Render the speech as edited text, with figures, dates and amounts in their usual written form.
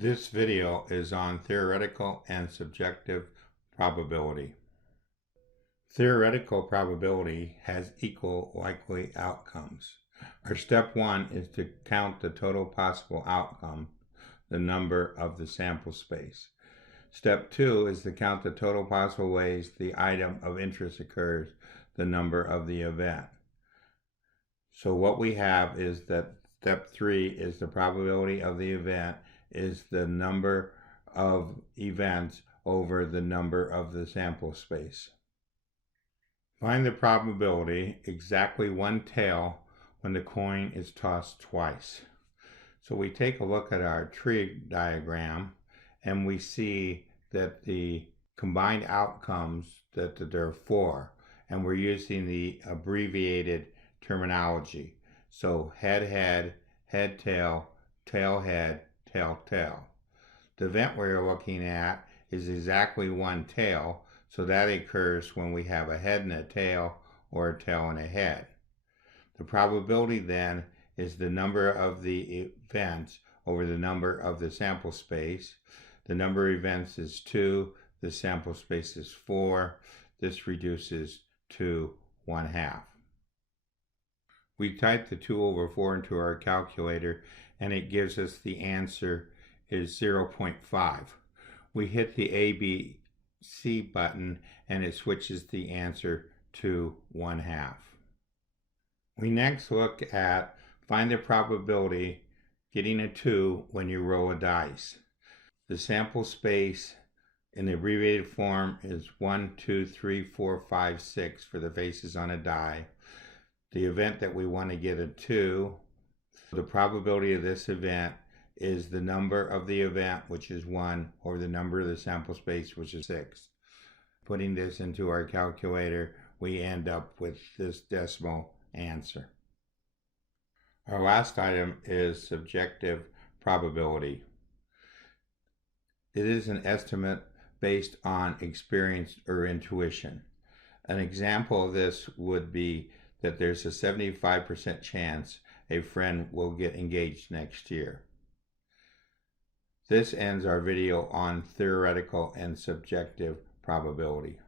This video is on theoretical and subjective probability. Theoretical probability has equal likely outcomes. Our step one is to count the total possible outcome, the number of the sample space. Step two is to count the total possible ways the item of interest occurs, the number of the event. So what we have is that step three is the probability of the event is the number of events over the number of the sample space. Find the probability exactly one tail when the coin is tossed twice. So we take a look at our tree diagram and we see that the combined outcomes that there are four, and we're using the abbreviated terminology. So head, head, head, tail, tail, head, tail, tail. The event we're looking at is exactly one tail, so that occurs when we have a head and a tail or a tail and a head. The probability then is the number of the events over the number of the sample space. The number of events is 2, the sample space is 4. This reduces to 1/2. We type the 2/4 into our calculator and it gives us the answer is 0.5. We hit the ABC button and it switches the answer to 1/2. We next look at find the probability getting a 2 when you roll a dice. The sample space in the abbreviated form is 1, 2, 3, 4, 5, 6 for the faces on a die. The event that we want to get a 2, the probability of this event is the number of the event, which is 1, over the number of the sample space, which is 6. Putting this into our calculator, we end up with this decimal answer. Our last item is subjective probability. It is an estimate based on experience or intuition. An example of this would be that there's a 75% chance a friend will get engaged next year. This ends our video on theoretical and subjective probability.